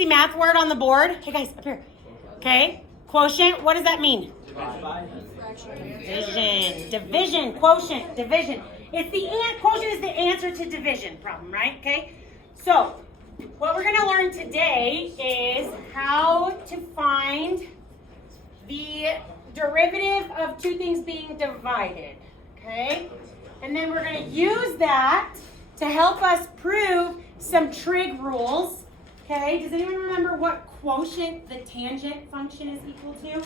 fancy math word on the board? Hey guys, up here. Okay. Quotient, what does that mean? Division. Division. Quotient. Division. Quotient is the answer to division problem, right? Okay. So, what we're going to learn today is how to find the derivative of two things being divided. Okay. And then we're going to use that to help us prove some trig rules. Okay. Does anyone remember what quotient the tangent function is equal to?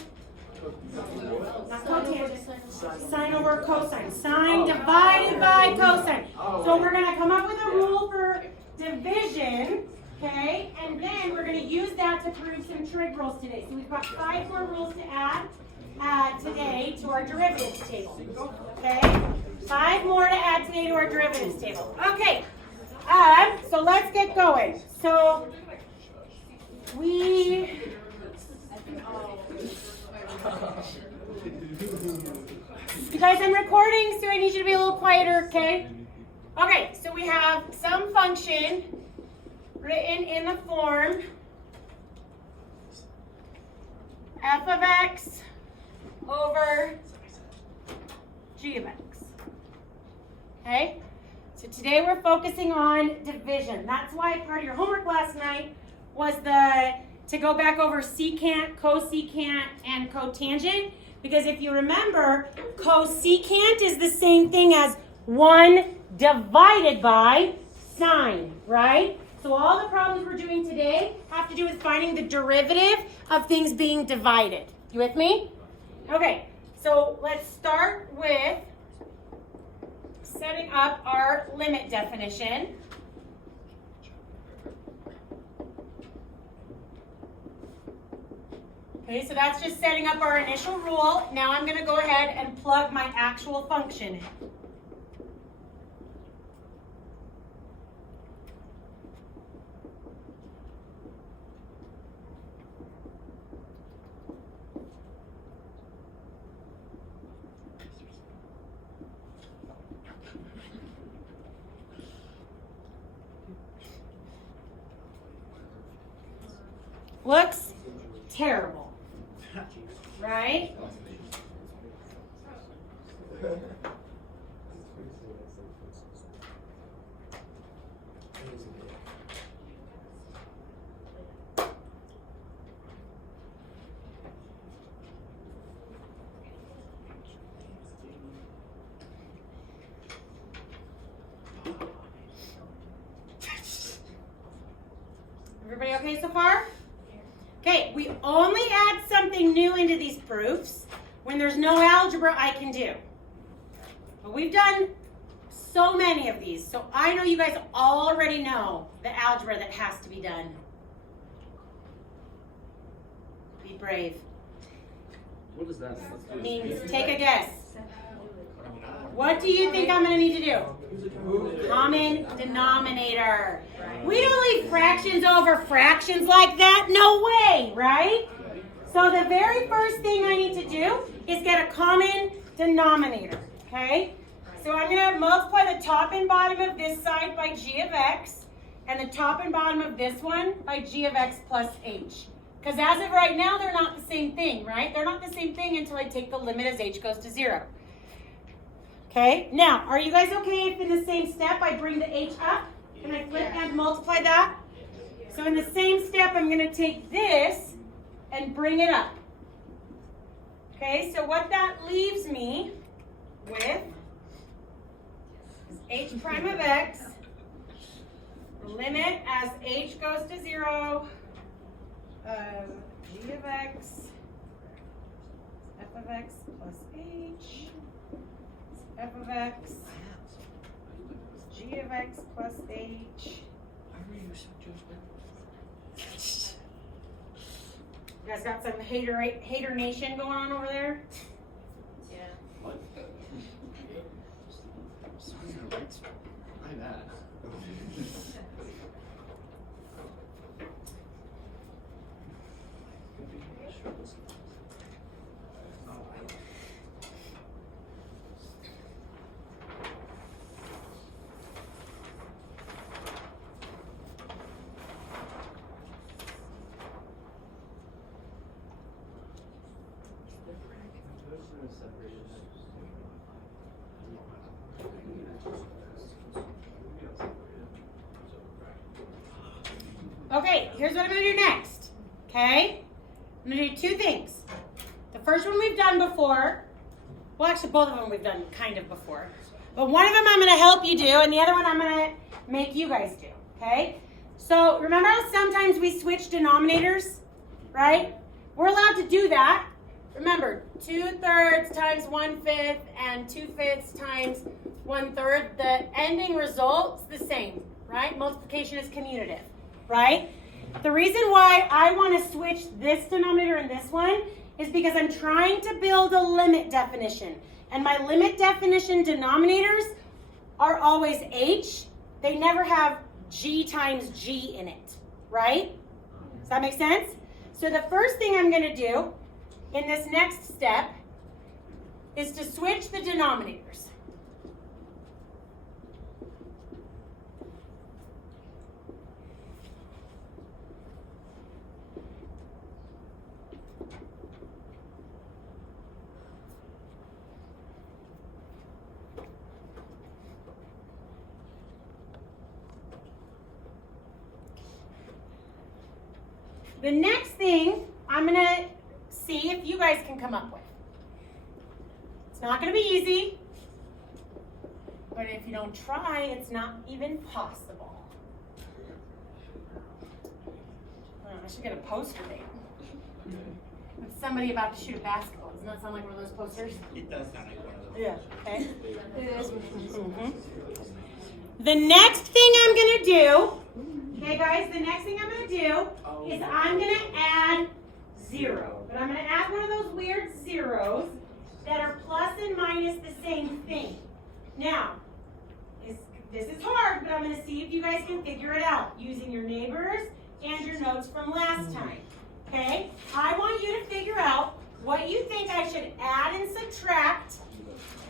Not cotangent. Sine over cosine. Sine divided by cosine. So we're going to come up with a rule for division, okay? And then we're going to use that to prove some trig rules today. So we've got 5 more rules to add today to our derivatives table, okay? 5 more to add today to our derivatives table. Okay, so let's get going. So you guys, I'm recording, so I need you to be a little quieter, okay? Okay, so we have some function written in the form f of x over g of x. Okay? So today we're focusing on division. That's why part of your homework last night was to go back over secant, cosecant, and cotangent. Because if you remember, cosecant is the same thing as 1 divided by sine, right? So all the problems we're doing today have to do with finding the derivative of things being divided. You with me? Okay, so let's start with setting up our limit definition. Okay, so that's just setting up our initial rule. Now I'm going to go ahead and plug my actual function in. Looks terrible, right? Everybody okay so far? Okay, we only add something new into these proofs when there's no algebra I can do. But we've done so many of these, so I know you guys already know the algebra that has to be done. Be brave. What is that? It means take a guess. What do you think I'm going to need to do? Common denominator. We don't leave fractions over fractions like that. No way, right? So the very first thing I need to do is get a common denominator, okay? So I'm going to multiply the top and bottom of this side by g of x, and the top and bottom of this one by g of x plus h. Because as of right now, they're not the same thing, right? They're not the same thing until I take the limit as h goes to 0. Okay, now, are you guys okay if in the same step I bring the h up? Can I flip and multiply that? So in the same step, I'm going to take this and bring it up. Okay, so what that leaves me with is h prime of x, limit as h goes to 0 of g of x, f of x plus h, f of x, g of x plus h. You guys got some hater nation going on over there? Yeah. What? Try that. Okay, here's what I'm going to do next. Okay? I'm going to do two things. The first one we've done before. Well, actually, both of them we've done kind of before. But one of them I'm going to help you do, and the other one I'm going to make you guys do. Okay? So remember how sometimes we switch denominators? Right? We're allowed to do that. Remember, 2/3 times 1/5 and 2/5 times 1/3. The ending result's the same, right? Multiplication is commutative, right? The reason why I want to switch this denominator and this one is because I'm trying to build a limit definition. And my limit definition denominators are always h. They never have g times g in it, right? Does that make sense? So the first thing I'm going to do in this next step is to switch the denominators. The next thing I'm going to see if you guys can come up with. It's not going to be easy, but if you don't try, it's not even possible. Oh, I should get a poster made. With somebody about to shoot a basketball. Doesn't that sound like one of those posters? It does sound like one of those. Yeah. Okay. It is. The next thing I'm going to do, okay guys, the next thing I'm going to do is I'm going to add 0. But I'm going to add one of those weird zeros that are plus and minus the same thing. Now, this is hard, but I'm going to see if you guys can figure it out using your neighbors and your notes from last time. Okay? I want you to figure out what you think I should add and subtract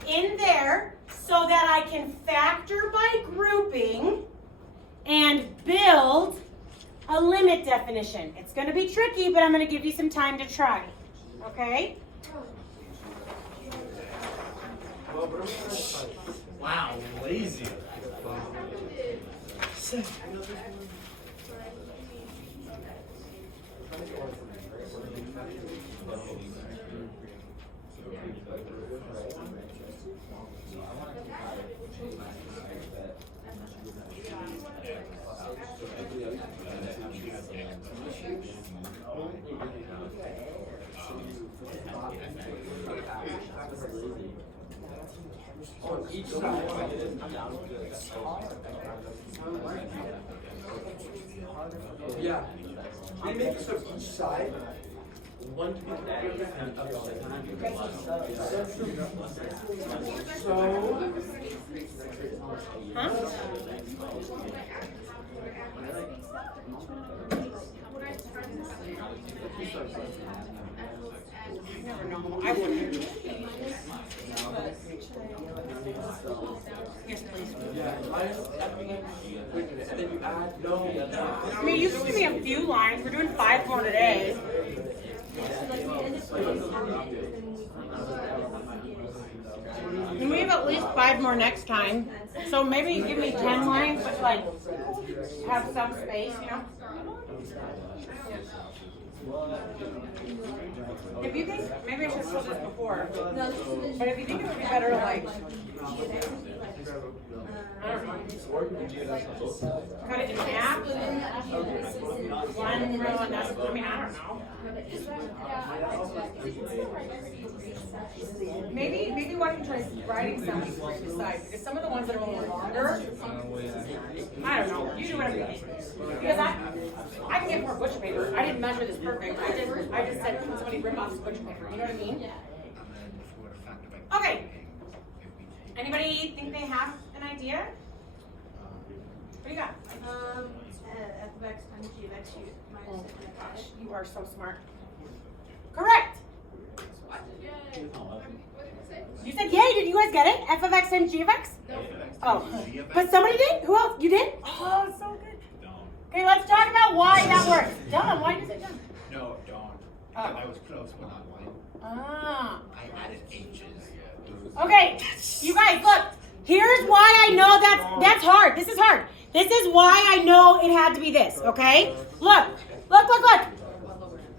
in there so that I can factor by grouping and build a limit definition. It's going to be tricky, but I'm going to give you some time to try. Okay? Wow, lazy. Yeah. They make it so each side, one to be negative and other side to be I never know. I wouldn't. Yes, please. And then you add, no. I mean, you can give me a few lines. We're doing 5 more today. And we have at least 5 more next time. So maybe you give me 10 lines, but like have some space, you know? If you think, maybe I should have told this before, but if you think it would be better, like, I don't know, cut it in half, one row, and that's, I mean, I don't know. Maybe why don't you try writing some before you decide, because some of the ones that are a little longer, I don't know, you do whatever you think. Because I can get more butcher paper. I didn't measure this perfect. I just said, can somebody rip off this butcher paper? You know what I mean? Okay. Anybody think they have an idea? What do you got? F of x times g of x minus Oh f of my gosh, x. you are so smart. Correct. You said yay. Did you guys get it? F of x times g of x? Oh, but somebody did? Who else? You did? Oh, so good. Okay, let's talk about why that works. Dumb. Why did you say dumb? No, don't. Oh. I was close, but not one. Ah. I added H's. Okay, you guys, look. Here's why I know that's hard. This is hard. This is why I know it had to be this, okay? Look.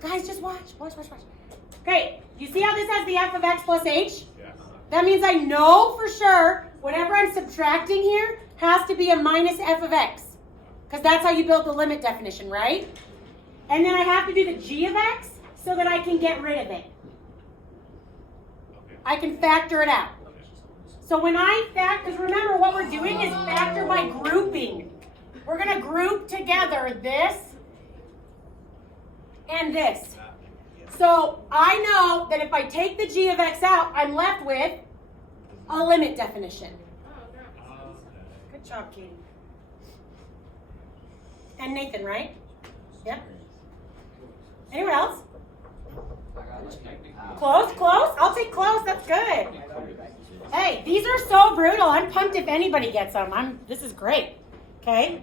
Guys, just watch. Okay, you see how this has the f of x plus h? Yeah. That means I know for sure whatever I'm subtracting here has to be a minus f of x. Because that's how you build the limit definition, right? And then I have to do the g of x so that I can get rid of it. I can factor it out. So when I factor, because remember what we're doing is factor by grouping. We're going to group together this and this. So I know that if I take the g of x out, I'm left with a limit definition. Good job, Katie. And Nathan, right? Yep. Anyone else? Close? I'll take close. That's good. Hey, these are so brutal. I'm pumped if anybody gets them. This is great. Okay?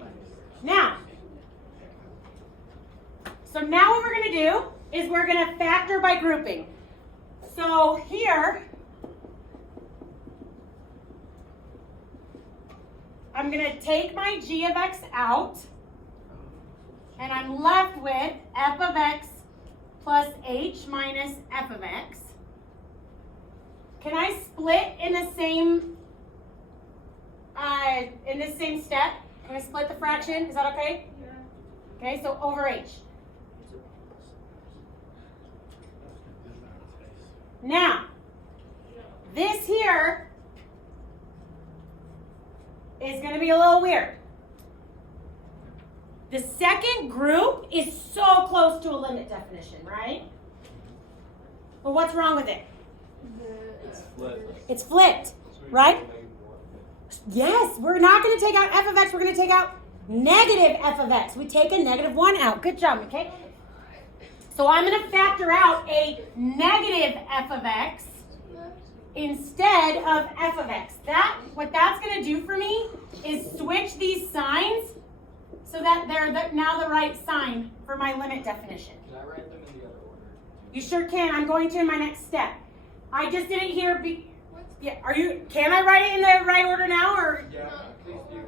Now what we're going to do is we're going to factor by grouping. So here, I'm going to take my g of x out, and I'm left with f of x plus h minus f of x. Can I split in the same step? Can I split the fraction? Is that okay? Yeah. Okay, so over h. Now, this here is going to be a little weird. The second group is so close to a limit definition, right? But what's wrong with it? It's flipped, right? Yes, we're not going to take out f of x. We're going to take out negative f of x. We take a negative 1 out. Good job, okay? So I'm going to factor out a negative f of x instead of f of x. What that's going to do for me is switch these signs so that they're now the right sign for my limit definition. Can I write them in the other order? You sure can. I'm going to in my next step. I just did it here. Can I write it in the right order now, or? Yeah, please do.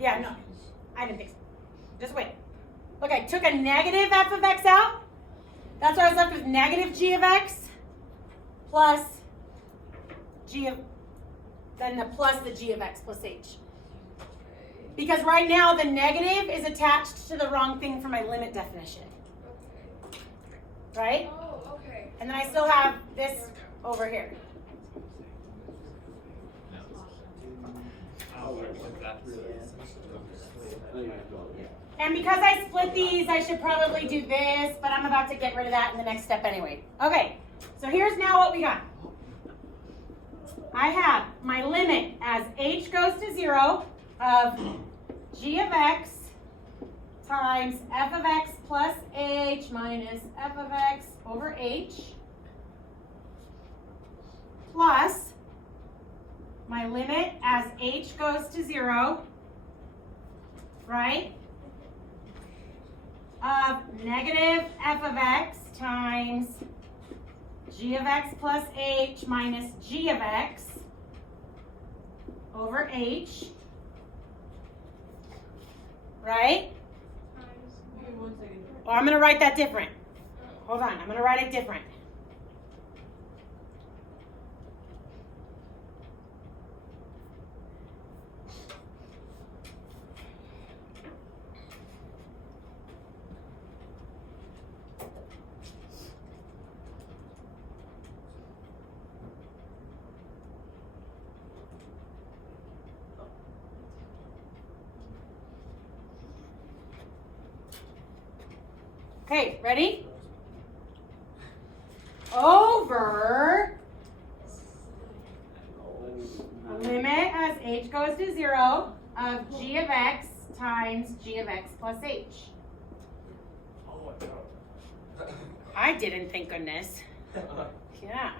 Yeah, no, I didn't think so. Just wait. Look, I took a negative f of x out. That's why I was left with negative g of x plus then the plus the g of x plus h. Because right now the negative is attached to the wrong thing for my limit definition. Right? Oh, okay. And then I still have this over here. And because I split these, I should probably do this, but I'm about to get rid of that in the next step anyway. Okay, so here's now what we got. I have my limit as h goes to 0 of g of x times f of x plus h minus f of x over h plus my limit as h goes to 0, right, of negative f of x times g of x plus h minus g of x over h, right? Give me 1 second. Or I'm going to write that different. Hold on, I'm going to write it different. Okay, ready? Over a limit as h goes to 0 of g of x times g of x plus h. I didn't, thank goodness. Yeah.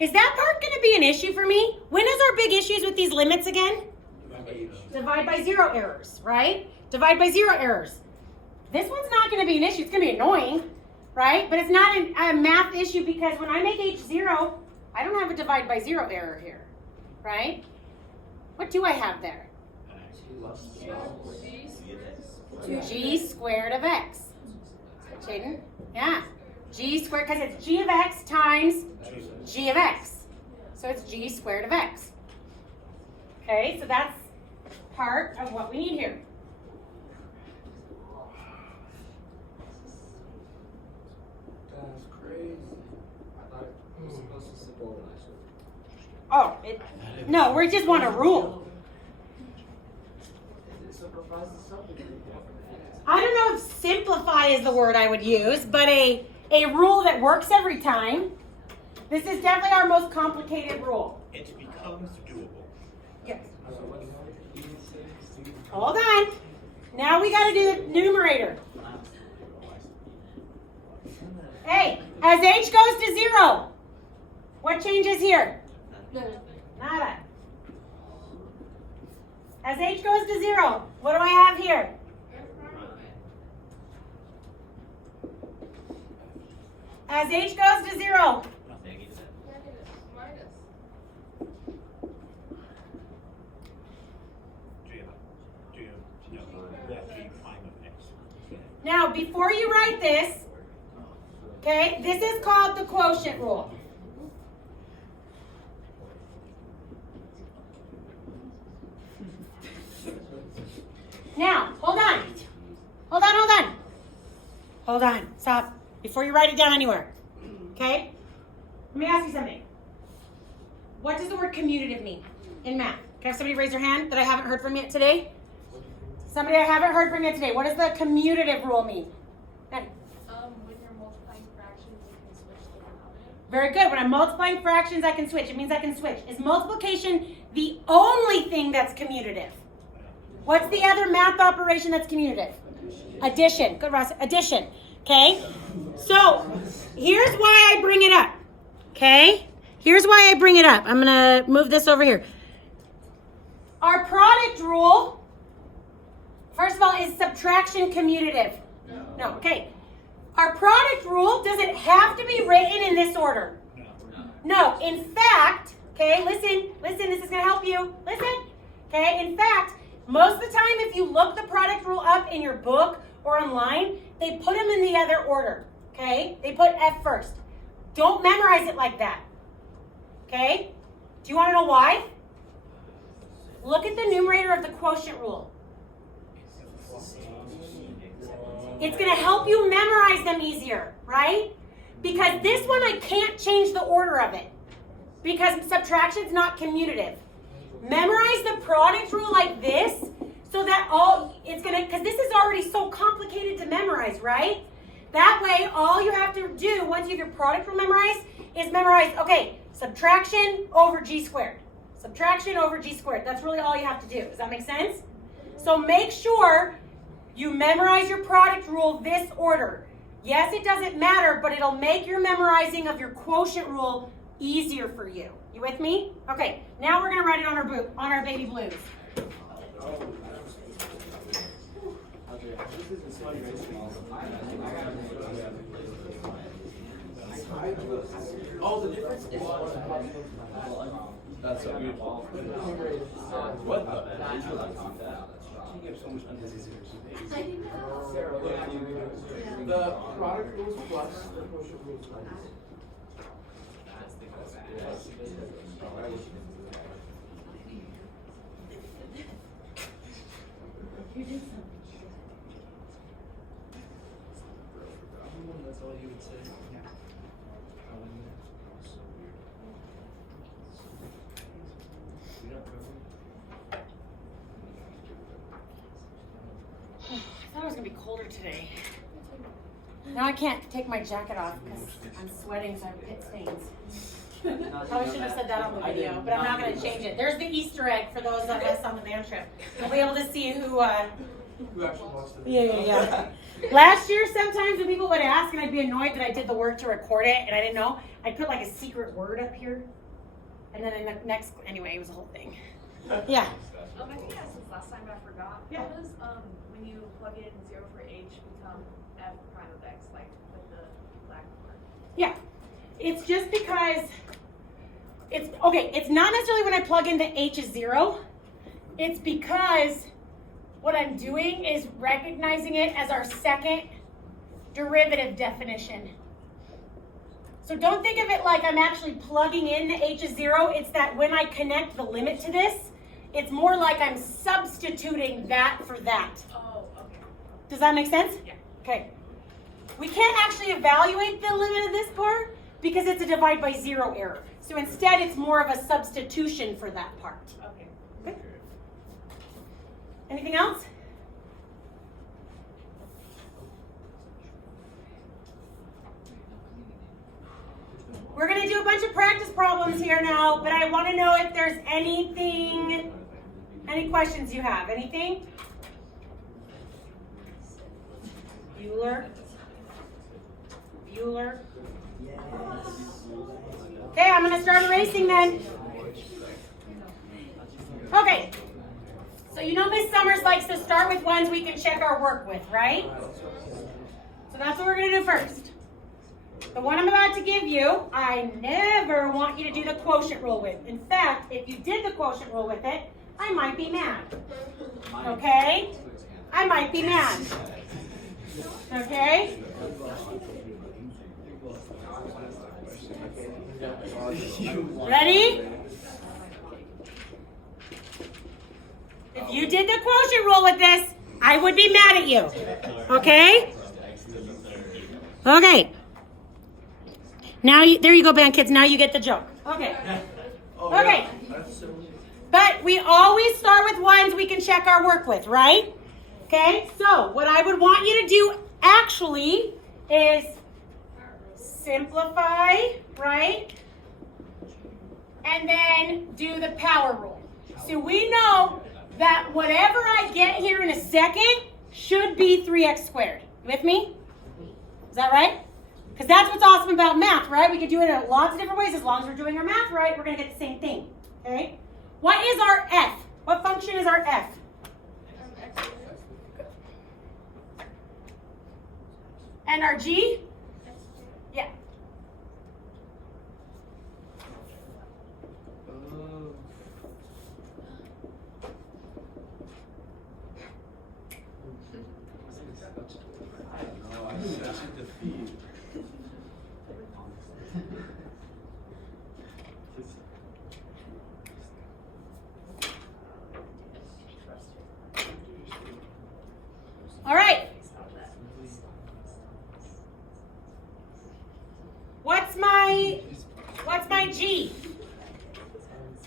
Is that part going to be an issue for me? When is our big issues with these limits again? Divide by 0 errors, right? Divide by 0 errors. This one's not going to be an issue. It's going to be annoying, right? But it's not a math issue because when I make h 0, I don't have a divide by 0 error here. right? What do I have there? G squared of x. Jaden? Yeah. G squared, because it's g of x times g of x. So it's g squared of x. Okay, so that's part of what we need here. That's crazy. I thought it was supposed to simplify. Oh, no, we just want a rule. It simplifies the subject. I don't know if simplify is the word I would use, but a rule that works every time. This is definitely our most complicated rule. It becomes doable. Yes. Hold on. Now we got to do the numerator. Hey, as h goes to 0, what changes here? Nada. As h goes to 0, what do I have here? As h goes to 0. Now, before you write this, okay, this is called the quotient rule. Now, hold on. Hold on, hold on. Hold on. Stop. Before you write it down anywhere. Okay? Let me ask you something. What does the word commutative mean in math? Can I have somebody raise their hand that I haven't heard from yet today? Somebody I haven't heard from yet today. What does the commutative rule mean? When you're multiplying fractions, you can switch the denominator. Very good. When I'm multiplying fractions, I can switch. It means I can switch. Is multiplication the only thing that's commutative? What's the other math operation that's commutative? Addition. Good, Ross. Addition. Okay? So, here's why I bring it up. Okay? Here's why I bring it up. I'm going to move this over here. Our product rule, first of all, is subtraction commutative? No. Okay. Our product rule, does it have to be written in this order? No. In fact, okay, listen, this is going to help you. Listen. Okay, in fact, most of the time if you look the product rule up in your book or online, they put them in the other order. Okay? They put F first. Don't memorize it like that. Okay? Do you want to know why? Look at the numerator of the quotient rule. It's going to help you memorize them easier, right? Because this one, I can't change the order of it. Because subtraction's not commutative. Memorize the product rule like this, so that because this is already so complicated to memorize, right? That way, all you have to do, once you have your product rule memorized, is memorize, okay, subtraction over g squared. Subtraction over g squared. That's really all you have to do. Does that make sense? So make sure you memorize your product rule this order. Yes, it doesn't matter, but it'll make your memorizing of your quotient rule easier for you. You with me? Okay, now we're going to write it on our baby blues. Oh, the difference is that's so beautiful. What the? She gives so much unnecessary space. The product rules plus the quotient rules minus. You did something. That's all you would say. I thought it was going to be colder today. Now I can't take my jacket off because I'm sweating, so I have pit stains. Probably should have said that on the video, but I'm not going to change it. There's the Easter egg for those of us on the band trip. We'll be able to see who Who actually watched it? Yeah. Last year, sometimes when people would ask and I'd be annoyed that I did the work to record it and I didn't know, I'd put like a secret word up here. And then in the next, anyway, it was a whole thing. Yeah. I think I asked this last time, but I forgot. Yeah. How does, when you plug in 0 for h become f prime of x, like with the black part? Yeah. It's just because It's okay, it's not necessarily when I plug in the h is 0. It's because what I'm doing is recognizing it as our second derivative definition. So don't think of it like I'm actually plugging in the h is 0. It's that when I connect the limit to this, it's more like I'm substituting that for that. Oh, okay. Does that make sense? Yeah. Okay. We can't actually evaluate the limit of this part because it's a divide by 0 error. So instead, it's more of a substitution for that part. Okay. Okay. Anything else? We're going to do a bunch of practice problems here now, but I want to know if there's any questions you have. Anything? Bueller? Okay, I'm going to start erasing then. Okay. So you know Miss Summers likes to start with ones we can check our work with, right? So that's what we're going to do first. The one I'm about to give you, I never want you to do the quotient rule with. In fact, if you did the quotient rule with it, I might be mad. Okay? I might be mad. Okay? Ready? If you did the quotient rule with this, I would be mad at you. Okay? Okay. Now, there you go, band kids. Now you get the joke. Okay. Okay. But we always start with ones we can check our work with, right? Okay. So what I would want you to do actually is simplify, right? And then do the power rule. So we know that whatever I get here in a second should be 3x squared. You with me? Is that right? Because that's what's awesome about math, right? We can do it in lots of different ways. As long as we're doing our math right, we're going to get the same thing. Okay? What is our f? What function is our f? And our g? Yeah. All right. What's my g?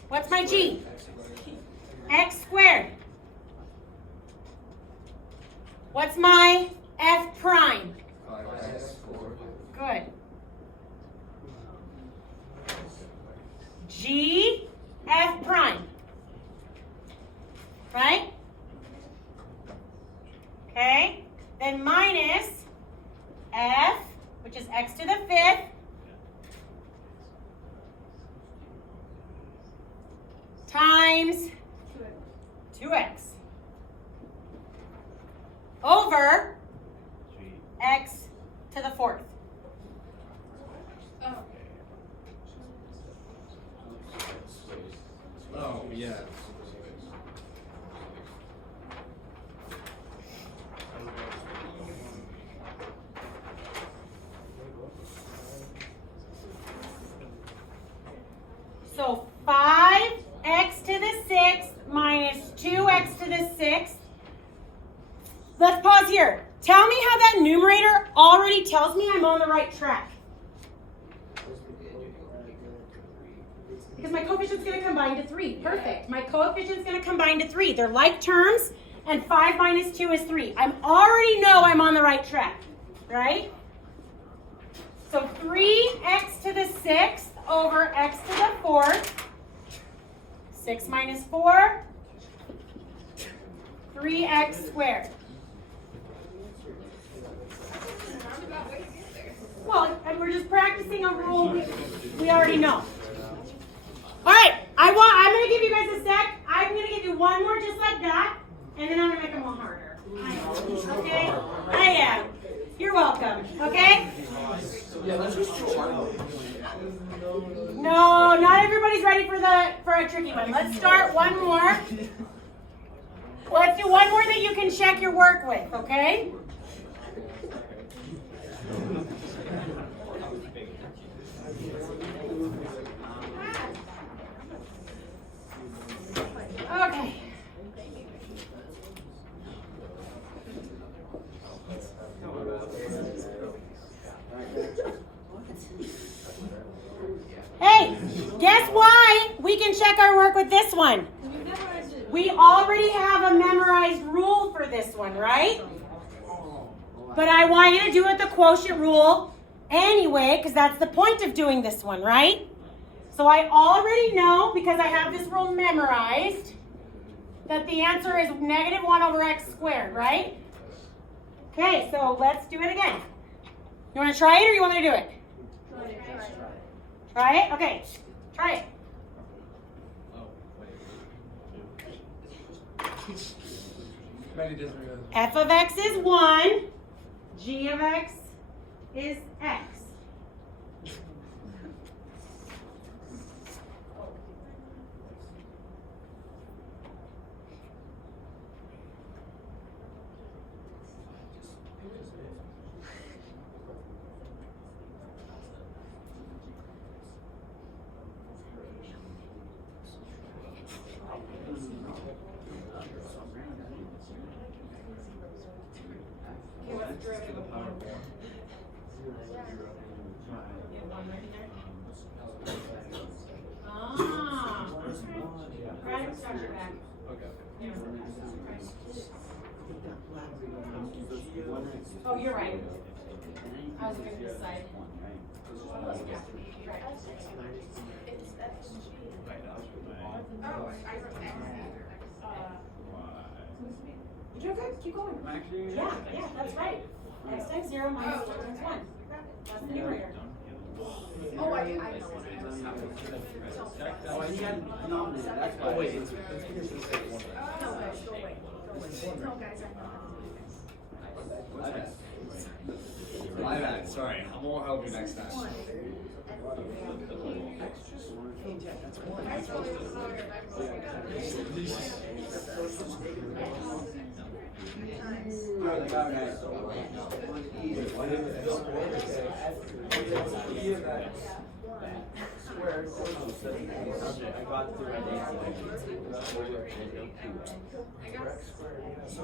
What's my g? X squared. What's my f prime? Good. G f prime. Right? Okay. Then minus f, which is x to the 5th, times 2x over x to the 4th. Oh, yeah. So 5x to the 6th minus 2x to the 6th. Let's pause here. Tell me how that numerator already tells me I'm on the right track. Because my coefficient's going to combine to 3. Perfect. My coefficient's going to combine to 3. They're like terms, and 5 minus 2 is 3. I already know I'm on the right track, right? So 3x to the 6th over x to the 4th. 6 minus 4, 3x squared. Well, and we're just practicing a rule we already know. All right, I'm going to give you guys a sec. I'm going to give you one more just like that, and then I'm going to make them a little harder. Okay? I am. You're welcome. Okay? Yeah, let's just try. No, not everybody's a tricky one. Let's start one more. Let's do one more that you can check your work with, okay? Okay. Hey, guess why we can check our work with this one? We already have a memorized rule for this one, right? But I want you to do it the quotient rule anyway, because that's the point of doing this one, right? So I already know, because I have this rule memorized, that the answer is negative 1 over x squared, right? Okay, so let's do it again. You want to try it or you want me to do it? Try it? Okay, try it. F of x is 1. G of x is x. Oh, you're right. I was looking at this side. You're good. Keep going. Yeah, that's right. X times 0 minus 1 times 1. That's the numerator. Oh, I know what it is. Oh, wait, it's because it's like one. Go away. No, guys, I know. My bad, sorry. I won't help you next time.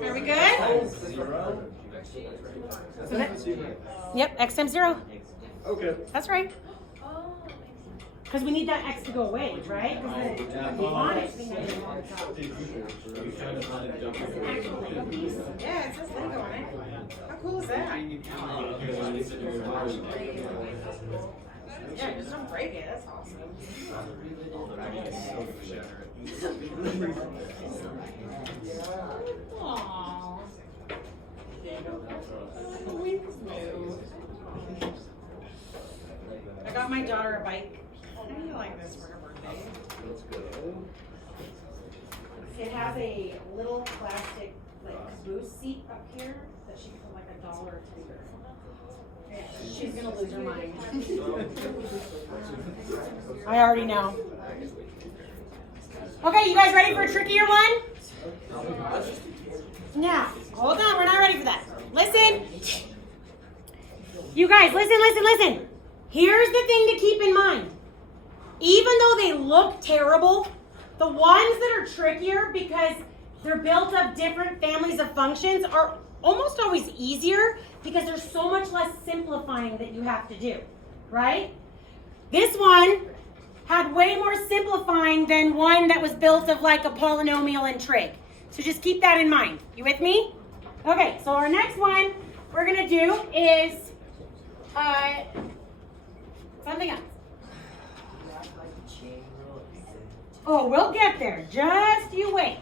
Are we good? Yep, x times 0. Okay. That's right. Because we need that x to go away, right? Because then we want it to be negative 1 on top. Yeah, it says Lego on it. How cool is that? Yeah, just don't break it. That's awesome. Aww. I got my daughter a bike. How do you like this for her birthday? It has a little plastic caboose seat up here that she can put like $1 tender. Yeah, she's gonna lose her mind. I already know. Okay, you guys ready for a trickier one? Now, hold on, we're not ready for that. Listen. You guys, listen. Here's the thing to keep in mind. Even though they look terrible, the ones that are trickier because they're built of different families of functions are almost always easier because there's so much less simplifying that you have to do, right? This one had way more simplifying than one that was built of like a polynomial and trig. So just keep that in mind. You with me? Okay, so our next one we're gonna do is something else. Oh, we'll get there. Just you wait.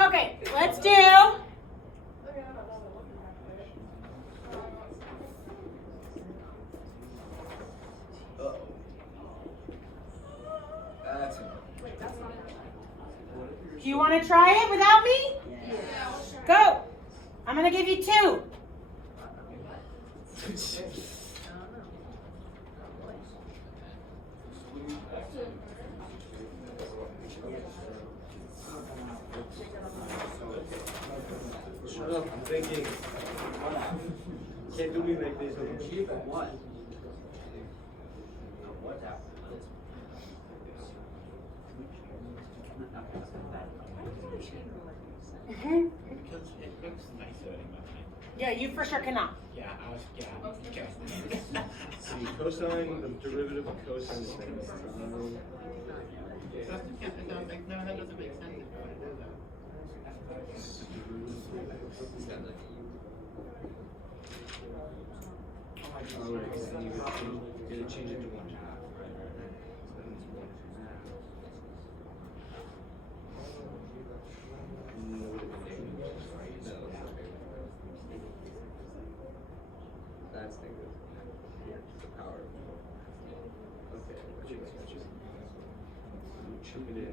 Okay, let's do. Do you want to try it without me? Yeah. Go. I'm going to give you 2. thinking, can't do me like this. What? What happened? Mhm. Because it looks nicer in my mind. Yeah, you for sure cannot. Yeah, I was, yeah. See, cosine, the derivative of cosine is negative sine. No, that doesn't make sense if I do that. Oh, right, 'cause then you gotta change it to 1/2, right? So then it's 1/2. No, it would have been negative, right? No, okay. That's negative. Here, the power. Okay, gotcha. Chunk it in.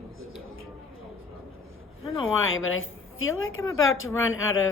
I don't know why, but I feel like I'm about to run out of